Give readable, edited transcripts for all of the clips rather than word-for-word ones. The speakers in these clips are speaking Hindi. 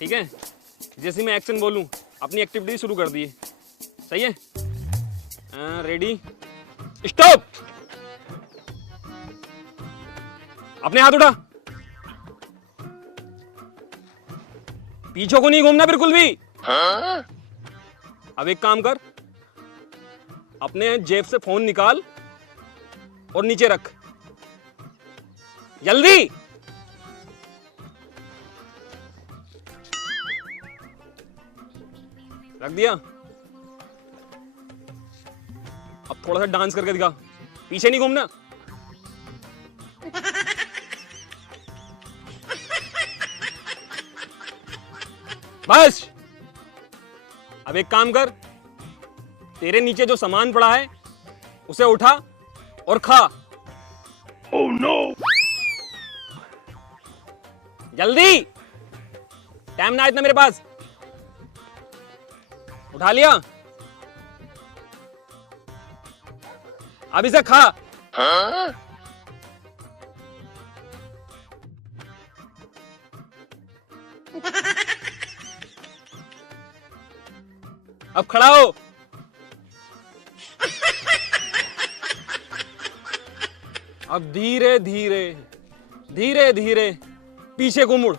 ठीक है, जैसे मैं एक्शन बोलूं अपनी एक्टिविटी शुरू कर दिए। सही है? Ready, stop. अपने हाथ उठा, पीछे को नहीं घूमना बिल्कुल भी। अब एक काम कर, अपने जेब से फोन निकाल और नीचे रख, जल्दी। रख दिया? अब थोड़ा सा डांस करके दिखा, पीछे नहीं घूमना। बस। अब एक काम कर, तेरे नीचे जो सामान पड़ा है उसे उठा और खा। Oh no! जल्दी, टाइम ना इतना मेरे पास। उठा लिया? अब इसे खा। अब खड़ा हो। अब धीरे धीरे धीरे धीरे पीछे को मुड़।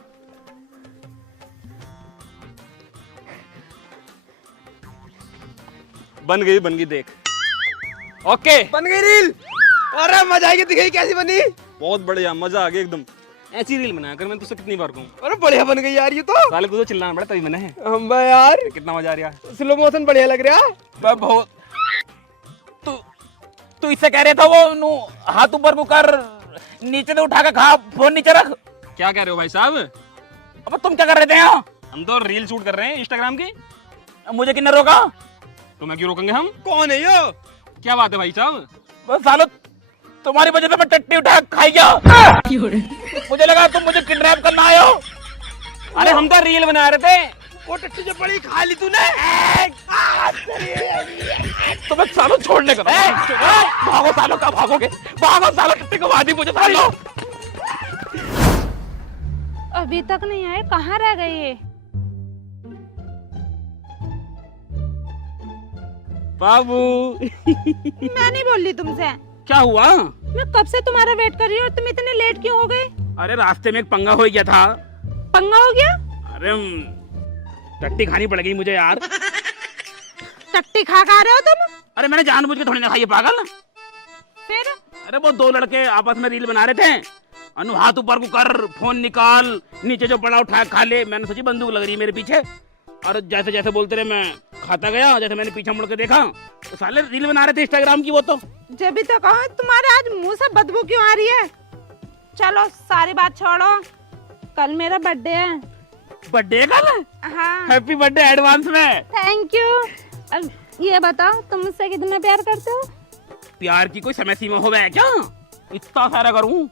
बन गई देख। ओके, बन गई रील। अरे मजा आएगी, दिखाई कैसी बनी। बहुत बढ़िया, मजा आ गया एकदम। ऐसी रील बनाया कर, मैं तुझसे कितनी बार कहूं। अरे बढ़िया बन गई यार ये तो। साले को तो चिल्लाना पड़ा तभी बना है। हम यार कितना मजा आ रहा, स्लो मोशन बढ़िया लग रहा। बहुत। तू इससे कह रहे था वो हाथ ऊपर को कर, नीचे से उठा के खा, फोन नीचे रख। क्या कह रहे हो भाई साहब? अब तुम क्या कर रहे थे यहाँ? हम तो रील शूट कर रहे हैं इंस्टाग्राम की। मुझे किसने रोका? तो मैं क्यों रोकेंगे हम? कौन है यो? क्या बात है भाई साहब? बस सालो तुम्हारी वजह से मैं टट्टी उठा खाई गया। मुझे लगा तुम मुझे किडनैप करना आए हो। अरे हम तो रील बना रहे थे। वो टट्टी जो बड़ी खा ली तूने। तुम्हें सालो छोड़ने का भागो सालो, का भागोगे? भागो सालो, टट्टी को वादी मुझे सालो। अभी तक नहीं आए, कहाँ रह गए ये? बाबू मैं नहीं बोल रही तुमसे। क्या हुआ? मैं कब से तुम्हारा वेट कर रही हूँ और तुम इतने लेट क्यों हो गए? अरे रास्ते में एक पंगा हो गया था। पंगा हो गया? अरे टट्टी खानी पड़ गई मुझे यार। टट्टी खा रहे हो तुम? अरे मैंने जानबूझ के थोड़ी ना खाई है पागल। फिर? अरे वो दो लड़के आपस में रील बना रहे थे। अनु हाथ ऊपर को कर, फोन निकाल, नीचे जो पड़ा उठा खा ले। मैंने सोची बंदूक लग रही है मेरे पीछे, और जैसे जैसे बोलते रहे मैं खाता गया। जैसे मैंने पीछे मुड़ के देखा तो साले रील बना रहे थे इंस्टाग्राम की। वो तो जब भी तो कहो, तुम्हारे आज मुंह से बदबू क्यों आ रही है? चलो सारी बात छोड़ो, कल मेरा बर्थडे है। बर्थडे कल? हाँ। हैप्पी बर्थडे एडवांस में। Thank you. अब ये बताओ, तुम मुझसे कितना प्यार करते हो? प्यार की कोई समय सीमा हो गया क्या? इतना सारा करूं?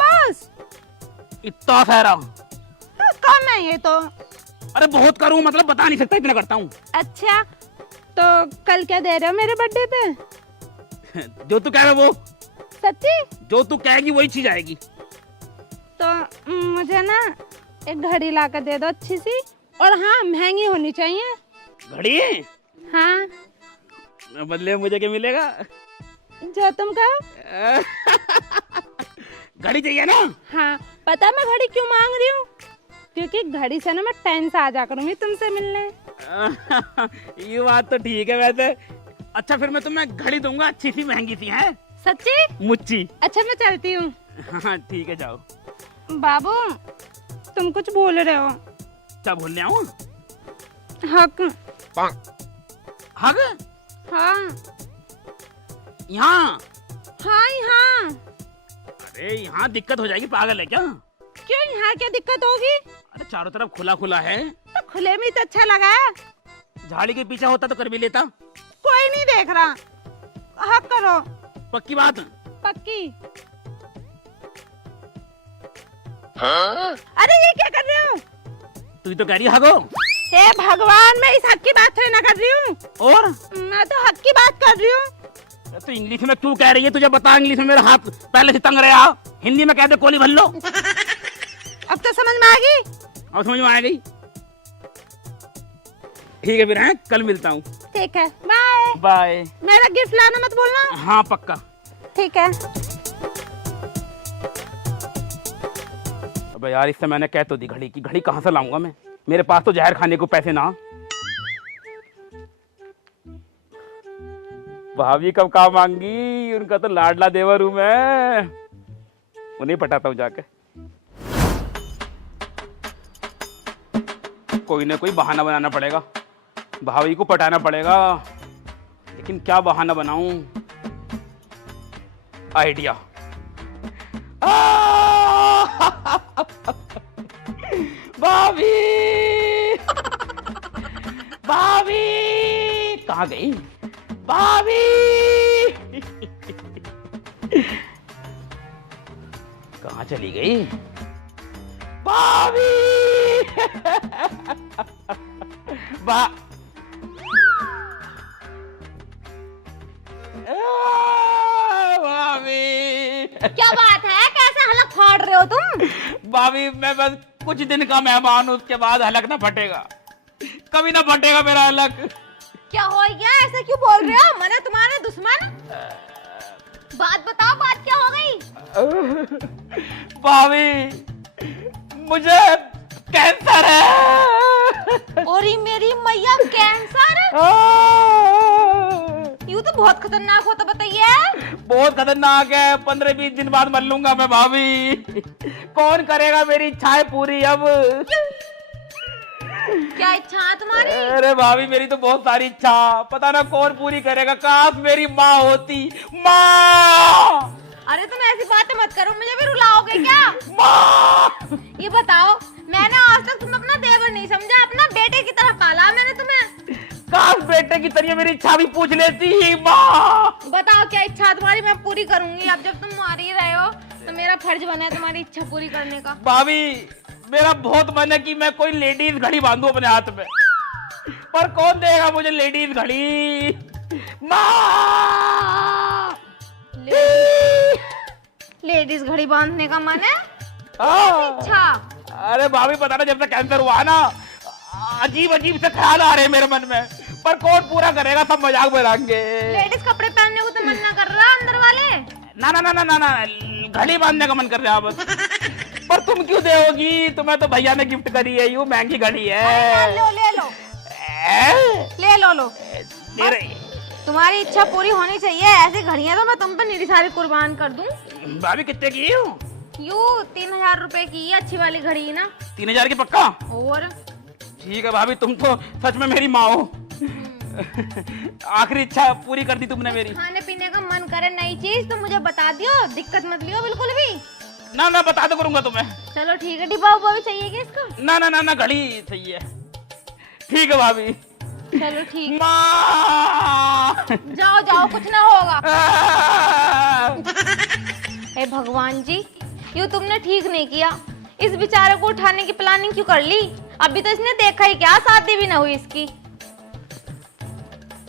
बस इतना सारा? कम है ये तो। अरे बहुत करूं, मतलब बता नहीं सकता इतना करता हूँ। अच्छा, तो कल क्या दे रहे हो मेरे बर्थडे पे? जो तू कह रहा वो, सच्ची? जो तू कहेगी वही चीज आएगी। तो मुझे ना एक घड़ी ला कर दे दो अच्छी सी, और हाँ महंगी होनी चाहिए। घड़ी? हाँ। बदले में मुझे क्या मिलेगा? जो तुम कहो। घड़ी चाहिए ना? हाँ, पता मैं घड़ी क्यों मांग रही हूँ? क्योंकि घड़ी से ना मैं टाइम से आ जा करूंगी तुमसे मिलने। ये बात तो ठीक है वैसे। अच्छा फिर मैं तुम्हें घड़ी दूंगा, अच्छी सी महंगी सी है। सच्ची? मुच्ची। अच्छा मैं चलती हूँ। हाँ ठीक है, जाओ। बाबू तुम कुछ बोल रहे हो। क्या बोलने आऊँ? हक। हक? हाँ। यहाँ? हाँ यहाँ। अरे यहाँ दिक्कत हो जाएगी, पागल है क्या? क्यों, यहाँ क्या दिक्कत होगी? अरे चारों तरफ खुला खुला है। तो खुले में तो अच्छा लगा है। झाड़ी के पीछे होता तो कर भी लेता। कोई नहीं देख रहा, हक करो। पक्की बात? पक्की। हाँ? अरे ये क्या कर रहे हो? तू तो कह रही हगो। हे भगवान, मैं इस हक की बात थोड़ी ना कर रही हूँ। और मैं तो हक की बात कर रही हूँ। तो इंग्लिश में क्यों कह रही है? तुझे बता, इंग्लिश में मेरा हाथ पहले से तंग रहा। हिंदी में कह दे कोली भल्लो। अब तो समझ में आ गई? अब समझ में आ गई। ठीक है फिर, हैं कल मिलता हूँ। ठीक है, बाय बाय। मेरा गिफ्ट लाना मत बोलना। हाँ पक्का। ठीक है। अबे यार इससे मैंने कह तो दी घड़ी की, घड़ी कहाँ से लाऊंगा मैं, मेरे पास तो जहर खाने को पैसे ना। भाभी कब काम मांगी, उनका तो लाडला देवर हूं मैं, उन्हें पटाता हूँ जाके। कोई ना कोई बहाना बनाना पड़ेगा, भाभी को पटाना पड़ेगा, लेकिन क्या बहाना बनाऊं। आइडिया। भाभी भाभी कहाँ गई भाभी? कहाँ चली गई भाभी? भाभी क्या बात है, कैसे हलक फाड़ रहे हो तुम? भाभी मैं बस कुछ दिन का मेहमान हूं, उसके बाद हलक ना फटेगा, कभी ना फटेगा मेरा हलक। क्या हो गया, ऐसे क्यों बोल रहे हो? मैंने तुम्हारे दुश्मन? बात बताओ, बात क्या हो गई? भाभी मुझे कैंसर है। और मेरी मैया, कैंसर? यूं तो बहुत खतरनाक होता, बताइए। बहुत खतरनाक है, 15-20 दिन बाद मर लूंगा मैं भाभी। कौन करेगा मेरी इच्छाएं पूरी अब? क्या इच्छा है तुम्हारी? अरे भाभी मेरी तो बहुत सारी इच्छा, पता ना कौन पूरी करेगा। काश मेरी माँ होती। माँ! अरे तुम ऐसी बातें मत करो, मुझे भी रुलाओगे क्या? माँ! ये बताओ, मैंने आज तक तुम्हें अपना देवर नहीं समझा, अपना बेटे की तरह पाला मैंने तुम्हें। काश बेटे की तरह मेरी इच्छा भी पूछ लेती। माँ! बताओ क्या इच्छा तुम्हारी, मैं पूरी करूंगी। अब जब तुम मर ही रहे हो तो मेरा फर्ज बना है तुम्हारी इच्छा पूरी करने का। भाभी मेरा बहुत मन है कि मैं कोई लेडीज घड़ी बांधू अपने हाथ में, पर कौन देगा मुझे लेडीज घड़ी? माँ! लेडीज घड़ी बांधने का मन है? हाँ। अच्छा। अरे भाभी पता ना, जब से कैंसर हुआ ना, अजीब अजीब से ख्याल आ रहे हैं मेरे मन में, पर कौन पूरा करेगा, सब मजाक बनाएंगे। लेडीज कपड़े पहनने को तो मन ना कर रहा अंदर वाले। ना ना ना ना ना ना, घड़ी बांधने का मन कर रहा है बस। पर तुम क्यों दोगी, तुम्हें तो भैया ने गिफ्ट करी है, यूं महंगी घड़ी है। लो ले लो ले लो लो। तेरे तुम्हारी इच्छा पूरी होनी चाहिए, ऐसी घड़ियां तो मैं तुम पे निरी सारी कुर्बान कर दूं। भाभी कितने की हो? यूं 3000 रुपए की अच्छी वाली घड़ी ना। 3000 की पक्का? और ठीक है भाभी, तुम तो सच में मेरी माँ हो। आखिरी इच्छा पूरी कर दी तुमने मेरी। खाने पीने का मन करे नई चीज तो मुझे बता दियो, दिक्कत मत लियो बिल्कुल भी। ना ना बता दो करूंगा तुम्हें। चलो ठीक है, डिब्बा उब्बा भी चाहिए क्या इसको? ना ना ना ना, घड़ी चाहिए। ठीक है भाभी। चलो ठीक। माँ! जाओ जाओ, कुछ ना होगा। हे भगवान जी, यूं तुमने ठीक नहीं किया, इस बेचारे को उठाने की प्लानिंग क्यों कर ली? अभी तो इसने देखा ही क्या, शादी भी ना हुई इसकी।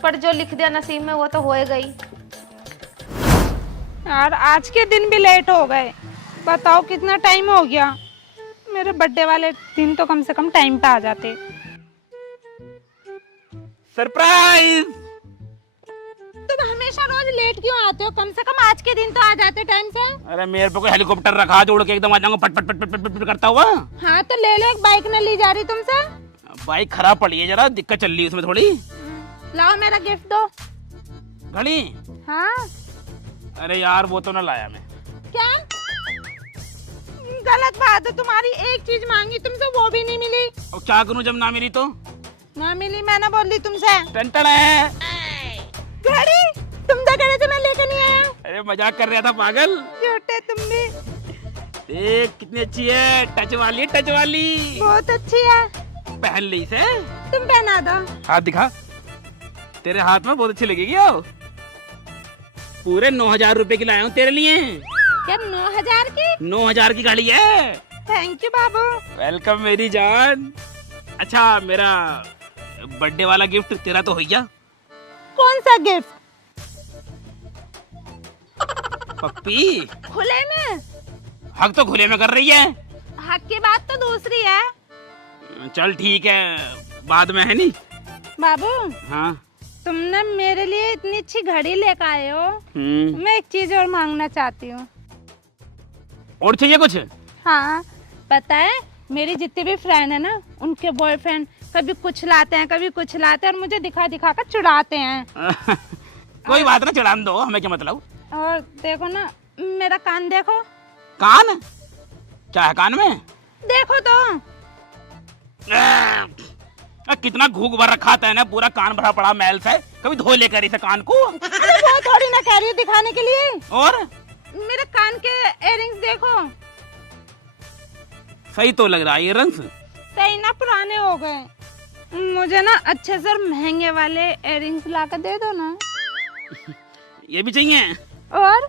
पर जो लिख दिया नसीब में वो तो हो गई। यार आज के दिन भी लेट हो गए, बताओ कितना टाइम हो गया। मेरे बर्थडे वाले दिन तो कम से कम टाइम पे आ जाते। सरप्राइज! तुम हमेशा रोज लेट क्यों आते हो? कम से कम आज के दिन तो आ जाते टाइम से। अरे मेरे पे कोई हेलीकॉप्टर रखा जो उड़ के एकदम आ जाऊंगा, पट पट पट पट पट पट करता हुआ। हाँ तो ले लो, एक बाइक न ली जा रही तुमसे। बाइक खराब पड़ी है, जरा दिक्कत चल रही है उसमें थोड़ी। लाओ मेरा गिफ्ट दो। घड़ी? हाँ। अरे यार वो तो ना लाया मैं। क्या गलत बात है, तुम्हारी एक चीज मांगी तुमसे वो भी नहीं मिली। और क्या करूं जब ना मिली तो? ना मिली, मैंने बोल दी तुमसे। टंटन है। घड़ी तुम तो कह रहे थे मैं लेकर नहीं आया। अरे मजाक कर रहा था पागल। झूठे तुम भी। देख कितनी अच्छी है, टच वाली, टच वाली। बहुत अच्छी है, पहन ली इसे। तुम पहना दो। हाथ दिखा, तेरे हाथ में बहुत अच्छी लगेगी। आओ, पूरे 9000 रुपए की लाया हूँ तेरे लिए। क्या 9000 की? 9000 की गाड़ी है। Thank you Babu. वेलकम मेरी जान। अच्छा मेरा बर्थडे वाला गिफ्ट तेरा तो हो गया। कौन सा गिफ्ट? पप्पी खुले में? हक तो खुले में कर रही है। हक की बात तो दूसरी है। चल ठीक है, बाद में है नहीं। बाबू, हाँ। तुमने मेरे लिए इतनी अच्छी घड़ी लेकर आए हो। मैं एक चीज और मांगना चाहती हूँ। और चाहिए कुछ? हाँ, पता है मेरी जितनी भी फ्रेंड है ना, उनके बॉयफ्रेंड कभी कुछ लाते हैं, कभी कुछ लाते हैं और मुझे दिखा दिखा कर चुड़ाते हैं। कोई बात ना, चढ़ान दो, हमें क्या मतलब। और देखो ना, मेरा कान देखो। कान? क्या है कान में? देखो तो। कितना घूक भर रखा था ना, पूरा कान भरा पड़ा मैल से। कभी धो लेकर इसे कान को। अरे वो थोड़ी ना कह रही हूँ दिखाने के लिए। और मेरे कान के इयररिंग्स देखो। सही तो लग रहा है ये रंग। सही ना, पुराने हो गए। मुझे ना अच्छे से महंगे वाले इयररिंग्स ला कर दे दो ना। ये भी चाहिए? और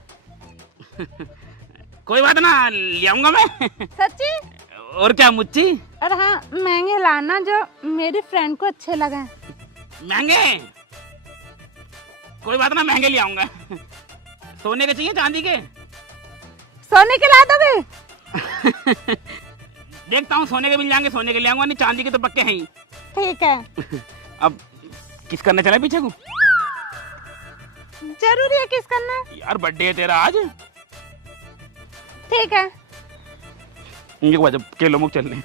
कोई बात ना, ले आऊंगा मैं। सच्ची? और क्या मुच्ची? और हाँ, महंगे लाना जो मेरी फ्रेंड को अच्छे लगे। महंगे? कोई बात ना, महंगे ले आऊंगा। सोने के चाहिए चांदी के? सोने के ला दोगे? देखता हूँ, सोने के मिल जाएंगे, सोने के ले आऊंगा, नहीं चांदी के तो पक्के हैं ही। ठीक है। अब किस करने चला पीछे को? जरूरी है किस करना? यार बर्थडे है तेरा आज। ठीक है। इनके बाद जब केलो मुख चलने।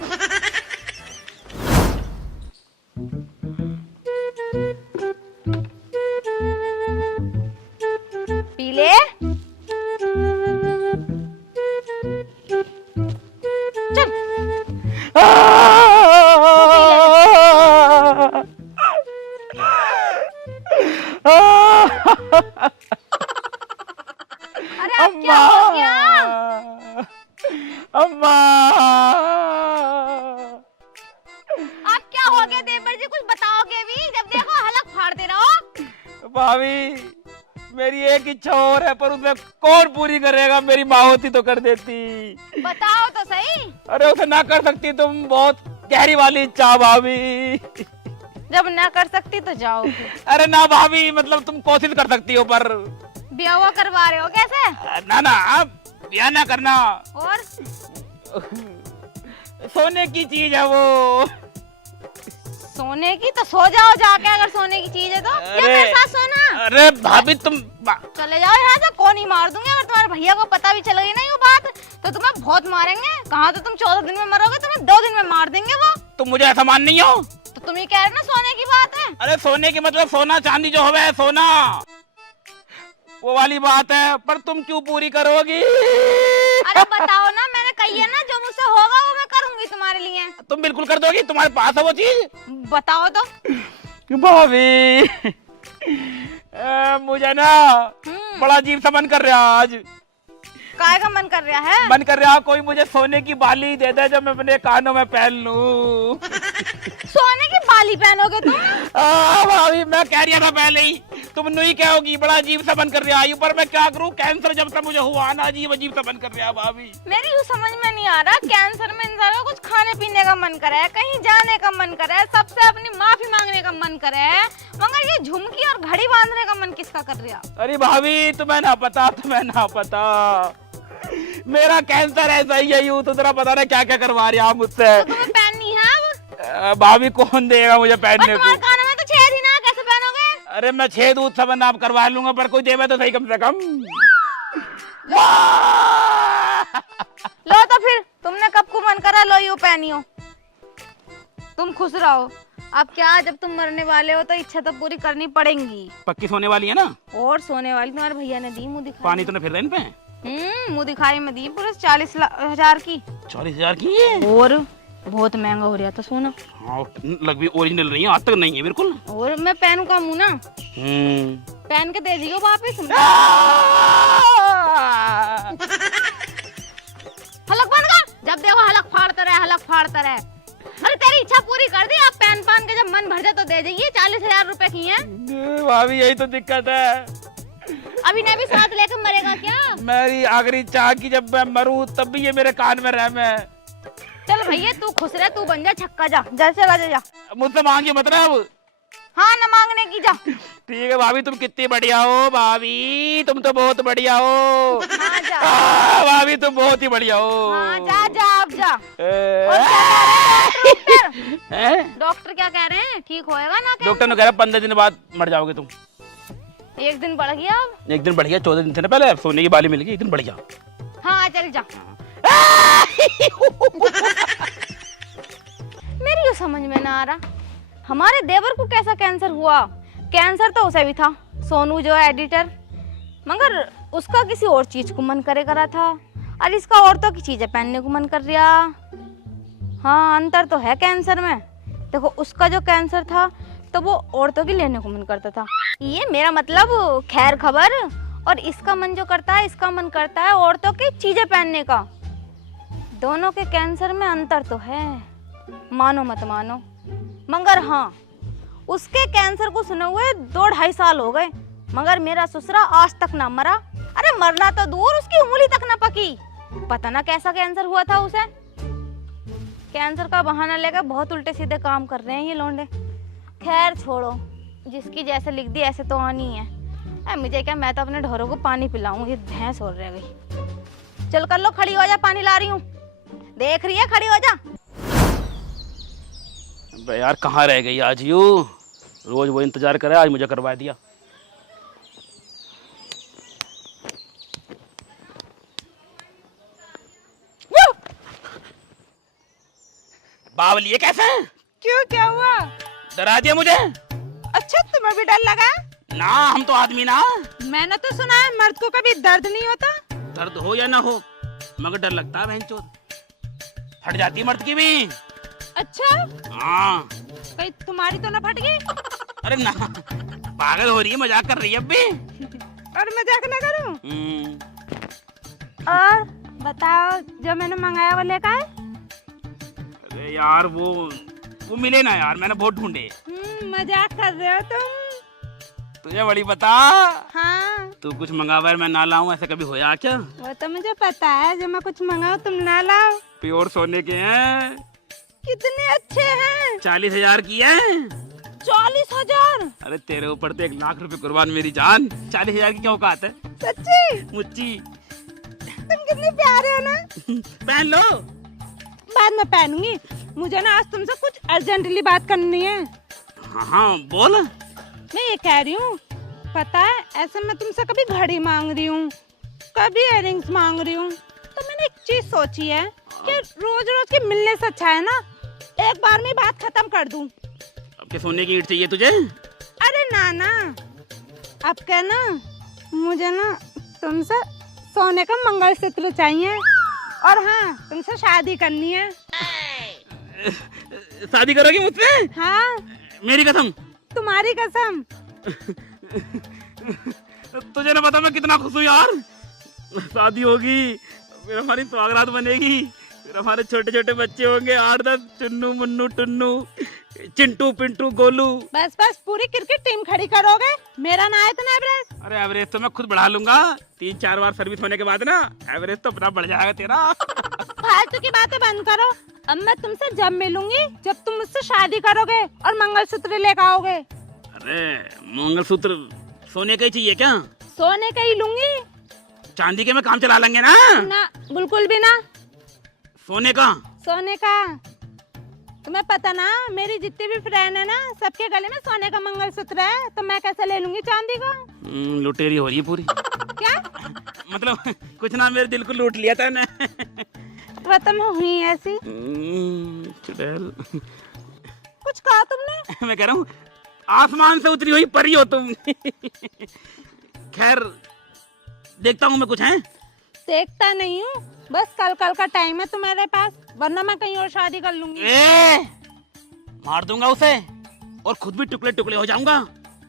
पीले चल। अरे अब क्या हो गया? अम्मा, अब क्या हो गया देवर जी, कुछ बताओगे भी? जब देखो हलक फाड़ते रहो। भाभी मेरी एक इच्छा और है, पर उसमें कौन पूरी करेगा? मेरी माँ होती तो कर देती। बताओ तो सही। अरे उसे ना कर सकती तुम, बहुत गहरी वाली इच्छा भाभी। जब ना कर सकती तो जाओ। अरे ना भाभी, मतलब तुम कोशिश कर सकती हो, पर ब्याह करवा रहे हो कैसे? ना ना, ब्याह ना करना। और सोने की चीज है वो। सोने की तो सो जाओ जाके, अगर सोने की चीज है तो। क्या मेरे साथ सोना? अरे भाभी तुम चले जाओ यहाँ से, कौन ही मार दूंगी। अगर तुम्हारे भैया को पता भी चल गई ना ये बात, तो तुम्हें बहुत मारेंगे। कहाँ तो तुम 14 दिन में मरोगे, तुम्हें 2 दिन में मार देंगे वो। तुम मुझे ऐसा मान नहीं हो? तो तुम ही कह रहे हो ना सोने की बात है। अरे सोने की मतलब सोना चांदी जो होवे, सोना वो वाली बात है, पर तुम क्यों पूरी करोगी? अरे बताओ ना, मैंने कही है ना, जो मुझसे होगा वो मैं करूंगी तुम्हारे लिए। तुम बिल्कुल कर दोगी? तुम्हारे पास है वो चीज? बताओ तो। भाभी मुझे ना बड़ा अजीब सा मन कर रहा है आज। काय का मन कर रहा है? मन कर रहा कोई मुझे सोने की बाली दे दे जो मैं अपने कानों में पहन लूं। सोने की बाली पहनोगे तुम? भाभी मैं कह रहा था पहले ही, तुम नहीं कहोगी। बड़ा अजीब सा मन कर रहा है, पर मैं क्या करूं? कैंसर जब तक मुझे हुआ ना, अजीब सा मन कर रहा है भाभी। मेरी यूँ समझ में नहीं आ रहा, कैंसर में इंसान को कुछ खाने पीने का मन करे है, कहीं जाने का मन करे है, सबसे अपनी माफी मांगने का मन करे है, मगर ये झुमकी और घड़ी बांधने का मन किसका कर रहा? अरे भाभी तुम्हें ना पता, मेरा कैंसर ऐसा ही है। यूं तो जरा पता ना क्या क्या करवा रही आप मुझसे। तो तुम्हें पहननी है अब? भाभी कौन देगा मुझे पहनने को? तुम्हारे कानों में तो छेद ही ना, कैसे पहनोगे? अरे मैं 6 दूध सब नाम करवा लूंगा, पर कोई देवे तो सही कम से कम। लो तो फिर, तुमने कब को मन करा, लो यूँ पहनियो, तुम खुश रहो। अब क्या, जब तुम मरने वाले हो तो इच्छा तो पूरी करनी पड़ेगी। पक्की सोने वाली है ना? और सोने वाली तुम्हारे भैया ने दी, मुँह दिखाई। पानी तो न फिर रहे इन पे? मुँह दिखाई में दी पूरे 40,000 की। 40,000 की है? और बहुत महंगा हो रहा था सोना। हाँ, लग भी ओरिजिनल नहीं है, आज तक नहीं है बिल्कुल। और मैं पहन का मुँह ना, पहन के दे दियो वापिस। हलक बन का, जब देखो हलक फाड़ता रहे। अरे तेरी इच्छा पूरी कर दी, अब पहन के जब मन भर जाए तो दे जाइए। 40,000 रुपए की है भाभी, यही तो दिक्कत है। अभी ने भी साथ लेकर मरेगा क्या? मेरी आखिरी चाह की जब मैं मरूं तब भी ये मेरे कान में रह। मैं चल भैया, तू खुश रह, तू बन जा छक्का। जा चला जा। मुझसे मांगी मत रहा अब। हाँ न मांगने की जा। ठीक है भाभी, तुम कितनी बढ़िया हो भाभी, तुम तो बहुत बढ़िया हो। हाँ जा। भाभी तुम बहुत ही बढ़िया हो। हाँ जा जा अब जा। ए, और क्या कह रहे हैं डॉक्टर? हैं? डॉक्टर क्या कह रहे हैं, ठीक होएगा ना? डॉक्टर ने कह रहा 15 दिन बाद मर जाओगे तुम। एक दिन बढ़ गया अब। एक दिन बढ़ गया, 14 दिन थे ना पहले, अब सोने की बाली मिल गई, एक दिन बढ़ गया। हाँ चल जा। मेरी क्यों समझ में ना आ रहा, हमारे देवर को कैसा कैंसर हुआ? कैंसर तो उसे भी था, सोनू जो है एडिटर, मगर उसका किसी और चीज को मन करे करा था, और इसका औरतों की चीजें पहनने को मन कर रहा। हाँ अंतर तो है कैंसर में। देखो उसका जो कैंसर था तो वो औरतों की लेने को मन करता था, ये मेरा मतलब खैर खबर। और इसका मन जो करता है, इसका मन करता है औरतों की चीजें पहनने का। दोनों के कैंसर में अंतर तो है, मानो मत मानो, मगर हाँ उसके कैंसर को सुने हुए 2-2.5 साल हो गए, मगर मेरा ससुरा आज तक ना मरा। अरे मरना तो दूर, उसकी उंगली तक ना पकी। पता ना कैसा कैंसर हुआ था उसे। कैंसर का बहाना लेकर बहुत उल्टे सीधे काम कर रहे हैं ये लौंडे। खैर छोड़ो, जिसकी जैसे लिख दी ऐसे तो आनी है। मुझे क्या, मैं तो अपने ढोरों को पानी पिलाऊं, ये भैंस और रह गई। चल कर लो, खड़ी हो जा, पानी ला रही हूँ। देख रही है, खड़ी हो जा। बे यार कहाँ रह गई आज यू, रोज वो इंतजार करे, आज मुझे करवा दिया। बावली ये कैसे? क्यों, क्या हुआ? डरा दिया मुझे। अच्छा तुम्हें भी डर लगा? ना हम तो आदमी ना। मैंने तो सुना है मर्द को कभी दर्द नहीं होता। दर्द हो या ना हो, मगर डर लगता है बहनचोद, फट जाती है मर्द की भी। अच्छा हाँ। कहीं तुम्हारी तो ना फट गई? अरे ना, पागल हो रही है, मजाक कर रही है अब भी। और मजाक ना करूं। हम्म। और बताओ, जो मैंने मंगाया वो लेकर आए? अरे यार वो मिले ना यार, मैंने बहुत ढूंढे। मजाक कर रहे हो तुम। तुझे बड़ी बता। हाँ तू कुछ मंगावा मैं ना लाऊं, ऐसा कभी होया क्या? वो तो मुझे पता है, जब मैं कुछ मंगाऊं तुम ना लाओ। प्योर सोने के हैं। कितने अच्छे हैं। 40,000 की है। 40,000? अरे तेरे ऊपर तो 1 लाख रुपए कुर्बान मेरी जान। 40,000 की क्या औकात है? सच्ची? मुच्ची। तुम कितने प्यारे हो ना। पहन लो। बाद में पहनूंगी, मुझे ना आज तुमसे कुछ अर्जेंटली बात करनी है। हाँ बोल। मैं ये कह रही हूँ, पता है ऐसे मैं तुमसे कभी घड़ी मांग रही हूँ, कभी इयररिंग्स मांग रही हूँ, तो मैंने एक चीज सोची है कि रोज रोज के मिलने से अच्छा है ना एक बार में बात खत्म कर दूं। अब के सोने की ईंट चाहिए तुझे? अरे ना, अब क्या ना, मुझे ना तुमसे सोने का मंगलसूत्र चाहिए, और हाँ तुमसे शादी करनी है। शादी करोगी मुझसे? हाँ मेरी कसम। तुम्हारी कसम। तुझे ना पता मैं कितना खुश हूँ यार। शादी होगी, फिर हमारी सुहागरात बनेगी, फिर हमारे छोटे छोटे बच्चे होंगे, 8-10 चुन्नू मुन्नू टुन्नू, चिंटू पिंटू गोलू। बस पूरी क्रिकेट टीम खड़ी करोगे, मेरा ना है इतना एवरेज। अरे एवरेज तो मैं खुद बढ़ा लूंगा, 3-4 बार सर्विस होने के बाद ना एवरेज तो अपना बढ़ जाएगा तेरा। फालतू की बातें बंद करो। अब मैं तुमसे जब मिलूंगी जब तुम मुझसे शादी करोगे और मंगलसूत्र लेकर आओगे। अरे मंगलसूत्र सोने का ही चाहिए क्या? सोने का ही लूंगी। चांदी के में काम चला लेंगे ना? ना बिल्कुल भी ना। सोने का? सोने का। तुम्हें पता ना, मेरी जितनी भी फ्रेंड है ना, सबके गले में सोने का मंगलसूत्र है, तो मैं कैसे ले लूंगी चांदी का? लुटेरी हो रही है पूरी। क्या मतलब कुछ ना, मेरे दिल को लूट लिया था ना। वो तो मैं हुई ऐसी। चुड़ैल। कुछ कहा तुमने? मैं कह रहा हूँ आसमान से उतरी हुई परी हो तुम। खैर देखता हूँ मैं कुछ है। देखता नहीं हूँ, बस कल का टाइम है तुम्हारे पास, वरना मैं कहीं और शादी कर लूंगी। मार दूंगा उसे और खुद भी टुकड़े टुकड़े हो जाऊंगा,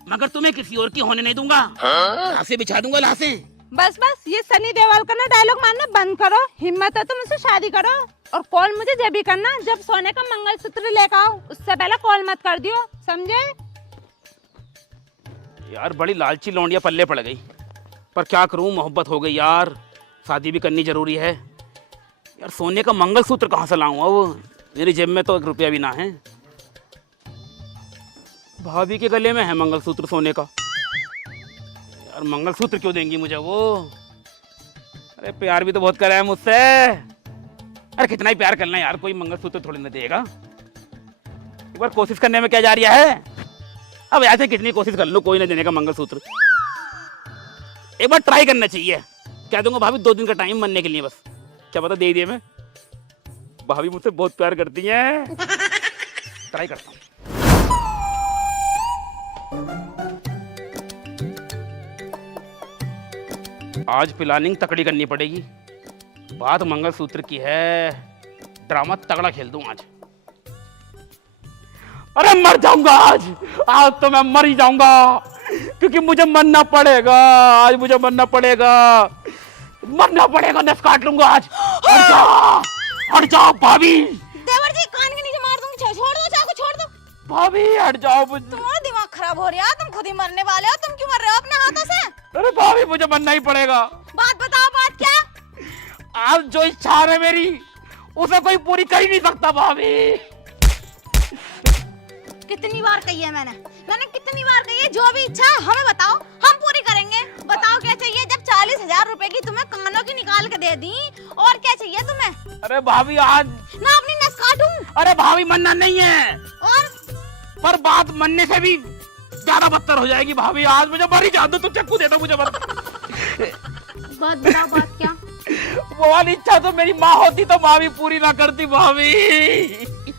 मगर तुम्हें किसी और की होने नहीं दूंगा। लाशें बिछा दूंगा, लाशें। बस ये सनी देओल का ना डायलॉग मारना बंद करो। हिम्मत है तो मुझसे शादी करो, और कॉल मुझे जब भी करना जब सोने का मंगलसूत्र लेकर आओ, उससे पहले कॉल मत कर दियो, समझे? यार बड़ी लालची लौंडिया पल्ले पड़ गई, पर क्या करूं, मोहब्बत हो गई यार, शादी भी करनी जरूरी है। यार सोने का मंगलसूत्र कहाँ से लाऊं? अब मेरी जेब में तो 1 रुपया भी ना है। भाभी के गले में है मंगलसूत्र सोने का। यार मंगलसूत्र क्यों देंगी मुझे वो? अरे प्यार भी तो बहुत करा है मुझसे। अरे कितना ही प्यार करना है यार, कोई मंगलसूत्र थोड़ी ना देगा। एक बार कोशिश करने में क्या जा रहा है? अब ऐसे कितनी कोशिश कर लो, कोई ना देने का मंगलसूत्र। एक बार ट्राई करना चाहिए। कह दूंगा भाभी 2 दिन का टाइम बनने के लिए, बस क्या पता दे दिए मैं। भाभी मुझसे बहुत प्यार करती है। ट्राई करता हूँ। आज प्लानिंग तकड़ी करनी पड़ेगी। बात मंगलसूत्र की है, ड्रामा तगड़ा खेल दूं आज। अरे मर जाऊंगा आज तो मैं मर ही जाऊंगा, क्योंकि मुझे मरना पड़ेगा। आज मुझे मरना पड़ेगा, नस काट लूंगा आज। हट जाओ भाभी। देवर जी कान के नीचे मार दूंगी, छोड़ दो चाकू, छोड़ दो। भाभी हट जाओ। तुम्हारा दिमाग खराब हो रहा है, तुम खुद ही मरने वाले हो। तुम क्यों मर रहे हो अपने हाथों से? अरे भाभी मुझे मरना ही पड़ेगा। बात बताओ, बात क्या? आज जो इच्छा है मेरी, उसे कोई पूरी कर ही नहीं सकता भाभी। कितनी बार कही है मैंने कितनी बार कही है, जो भी इच्छा है हमें बताओ, हम पूरी करेंगे। बताओ क्या चाहिए? जब 40,000 रुपए की तुम्हें कानों की निकाल के दे दी, और क्या चाहिए तुम्हें? अरे भाभी आज मैं अपनी नस काटूं? अरे भाभी मरना नहीं है, और पर बात मरने से भी ज्यादा बदतर हो जाएगी भाभी। आज मुझे मर ही जा दो, तुम चक्कू दे दो मुझे। बात बताओ, बात क्या? वो वाली इच्छा तो मेरी माँ होती तो माँ भी पूरी ना करती भाभी।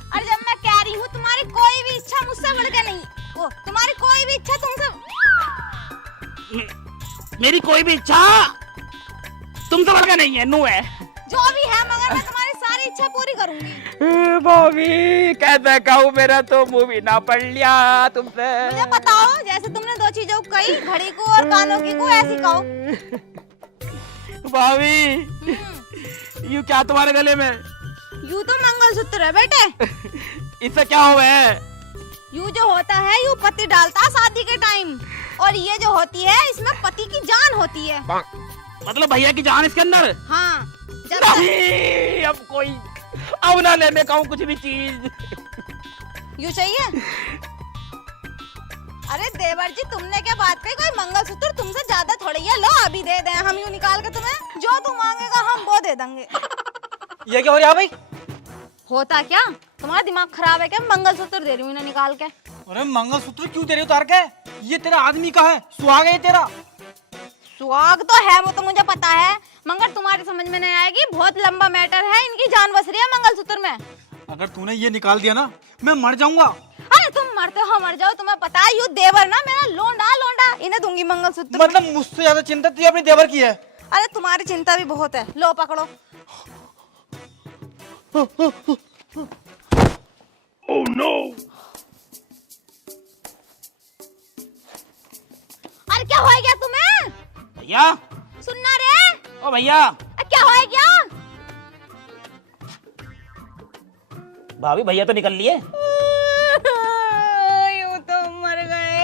अरे जब मैं कह रही हूँ तुम्हारी कोई भी इच्छा मुझसे बढ़ के नहीं, वो तुम्हारी कोई भी इच्छा तुमसे, मेरी कोई भी इच्छा तुमसे बढ़ के नहीं है, नो है। जो भी है, मगर मैं तुम्हारी सारी इच्छा पूरी करूंगी। भाभी कैसे कहूँ, मेरा तो मुंह भी ना पड़ लिया तुमसे। मुझे बताओ, जैसे तुमने 2 चीजों को कही, घड़ी को और कानों की को, ऐसी कहो। भाभी यू क्या तुम्हारे गले में? यू तो मंगलसूत्र है बेटे। इससे क्या हुआ है? यू जो होता है, यू पति डालता है शादी के टाइम, और ये जो होती है, इसमें पति की जान होती है। मतलब भैया की जान इसके अंदर? हाँ। जब नहीं, अब ना लेने का हूँ कुछ भी चीज। यू चाहिए? अरे देवर जी, तुमने क्या बात कही? कोई मंगलसूत्र तुमसे ज्यादा थोड़ी है। लो अभी दे दें हम, यूं निकाल के तुम्हें जो तुम मांगेगा हम वो दे देंगे। ये क्या हो रहा है भाई? होता क्या? तुम्हारा दिमाग खराब है क्या? मंगलसूत्र दे रही हूँ इन्हें निकाल के। अरे मंगलसूत्र क्यों दे रही हो तार के? ये तेरा आदमी का है, सुहाग है ये तेरा। सुहाग तो है, वो तो मुझे पता है, मगर तुम्हारी समझ में नहीं आएगी। बहुत लंबा मैटर है, इनकी जान बस रही है मंगलसूत्र में। अगर तूने ये निकाल दिया ना, मैं मर जाऊंगा। अरे तुम मरते हो मर जाओ, तुम्हें पता है, यू देवर ना मेरा लोंडा, इन्हें दूंगी मंगलसूत्र। मतलब मुझसे ज्यादा चिंता तुझे अपने देवर की है। अरे तुम्हारी चिंता भी बहुत है, लो पकड़ो। Oh no! अरे क्या हो गया तुम्हें? भैया सुनना रे? ओ भैया, क्या हो गया? भाभी भैया तो निकल लिए। यूं तो मर गए।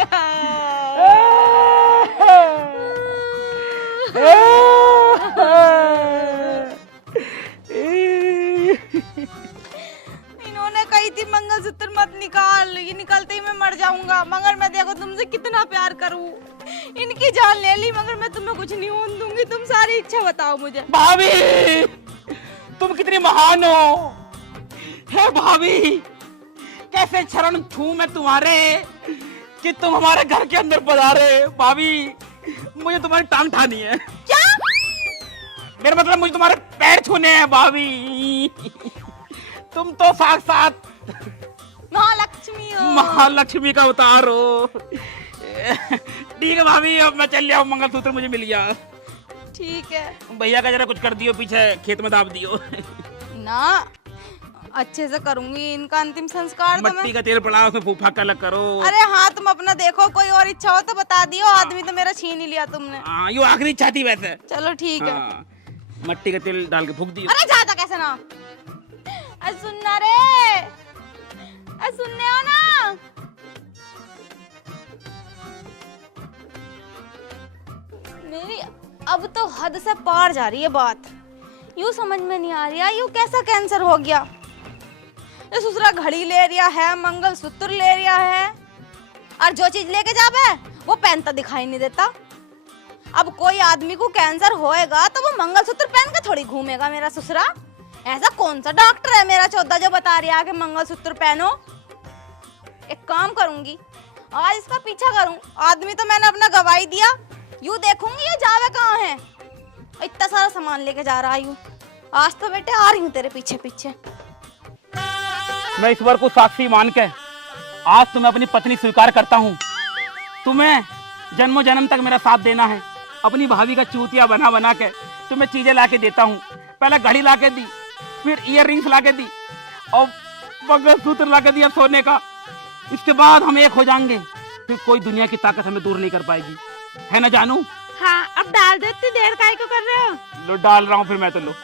इन्होंने कही थी मंगलसूत्र मत निकाल, ये निकलते ही मैं मर जाऊंगा, मगर मैं देखो तुमसे कितना प्यार करूं। इनकी जान ले ली, मगर मैं तुम्हें कुछ नहीं होने दूंगी। तुम सारी इच्छा बताओ मुझे। भाभी तुम कितनी महान हो। हे भाभी, कैसे चरण छू मैं तुम्हारे कि तुम हमारे घर के अंदर पधारे। भाभी मुझे तुम्हारी टांग ठानी है। क्या? मेरा मतलब मुझे तुम्हारे पैर छूने हैं भाभी। तुम तो साक्षात महालक्ष्मी हो। महालक्ष्मी का अवतार हो। ठीक है भाभी, अब मैं चल जाऊँ, मंगलसूत्र मुझे मिल गया। ठीक है। भैया का जरा कुछ कर दियो, पीछे खेत में दाब दियो। ना, अच्छे से करूंगी इनका अंतिम संस्कार। तो मट्टी का तेल पड़ा, उसमें फूफा का अलग करो। अरे हाँ, तुम अपना देखो, कोई और इच्छा हो तो बता दियो। आदमी तो मेरा छीन ही लिया तुमने। हाँ, ये आखिरी इच्छा थी वैसे। चलो ठीक है। हाँ, मट्टी का तेल डाल के फूक दियो। अरे जाता कैसे ना? अरे सुनना रे, अरे सुनने हो ना? मेरी अब तो हद से पार जा रही है बात। यूं समझ में नहीं आ रही है, यूं कैसा कैंसर हो गया। ये ससुरा घड़ी ले रिया है, मंगलसूत्र ले रिया है, और जो चीज लेके जावे वो पहनता दिखाई नहीं देता। अब कोई आदमी को कैंसर होएगा तो वो मंगलसूत्र पहन के थोड़ी घूमेगा मेरा ससुरा। ऐसा कौन सा डॉक्टर है मेरा 14 जो बता रहा है कि मंगलसूत्र पहनो। एक काम करूंगी, आज इसका पीछा करूं। आदमी तो मैंने अपना गवाही दिया, यूं देखूंगी ये जावे कहाँ है। इतना सारा सामान लेके जा रहा यूं। आज तो बेटे आ रही हूँ तेरे पीछे पीछे। मैं ईश्वर को साक्षी मान के आज तुम्हें अपनी पत्नी स्वीकार करता हूँ। तुम्हें जन्मों जन्म तक मेरा साथ देना है। अपनी भाभी का चूतिया बना बना के तुम्हें चीजें ला के देता हूँ। पहले घड़ी ला के दी, फिर इयर रिंग्स ला के दी और मंगलसूत्र ला के दिया सोने का। इसके बाद हम एक हो जाएंगे, फिर कोई दुनिया की ताकत हमें दूर नहीं कर पाएगी, है ना जानू? हाँ, अब डाल दो, इतनी देर काहे को कर रहे हो? लो डाल रहा हूँ फिर मैं तो। लो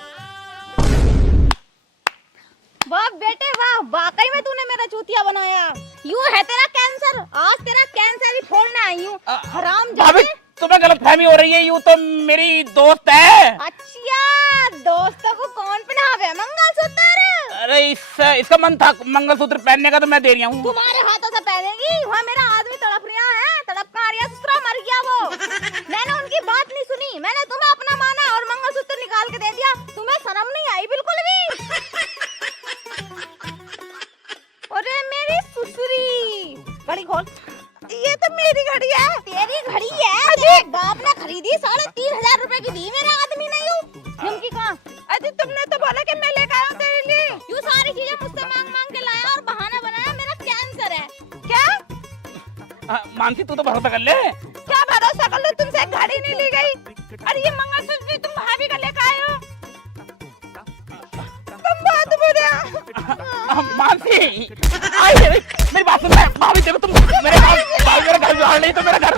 वाह बेटे वाह, वाकई में तूने मेरा चूतिया बनाया। यूं है तेरा कैंसर, आज तेरा कैंसर ही फोड़ना आई हूँ। हराम भाभी जाने। तुम्हें गलतफहमी हो रही है, यूं तो मेरी दोस्त है। अच्छा, दोस्तों को कौन पहनावे मंगलसूत्र? अरे इसका मन था मंगलसूत्र पहनने का तो मैं दे रही हूँ। तुम्हारे हाथों से पहनेगी। वहाँ मेरा आदमी तड़प रहा है, तड़प का रहा, ससुरा मर गया वो। मैंने उनकी बात नहीं सुनी, मैंने तुम्हें अपना माना और मंगलसूत्र निकाल के दे दिया। तुम्हें शर्म नहीं आई बिल्कुल भी? अरे मेरी सुसुरी, घड़ी खोल। ये तो मेरी घड़ी है। तेरी घड़ी है? तेरे बाप ने खरीदी, 3,500 रुपए की दी मेरे आदमी ने। यूं झुमकी कहाँ? अजी तुमने तो बोला कि मैं लेकर आऊं तेरे लिए। यूं सारी चीजें मुझसे मांग मांग के लाया और बहाना बनाया मेरा कैंसर है। क्या मानसी तू तो भरोसा कर ले। क्या भरोसा कर लो, तुमसे एक घड़ी नहीं ली गई। अरे ये मंगलसूत्र भी तुम भाभी का लेकर आए हो। तुम बहुत बुरे हो। मानसी आई मेरी बात सुन। भाभी देखो तुम मेरे घर, भाभी मेरा घर बिगाड़ नहीं तो मेरा घर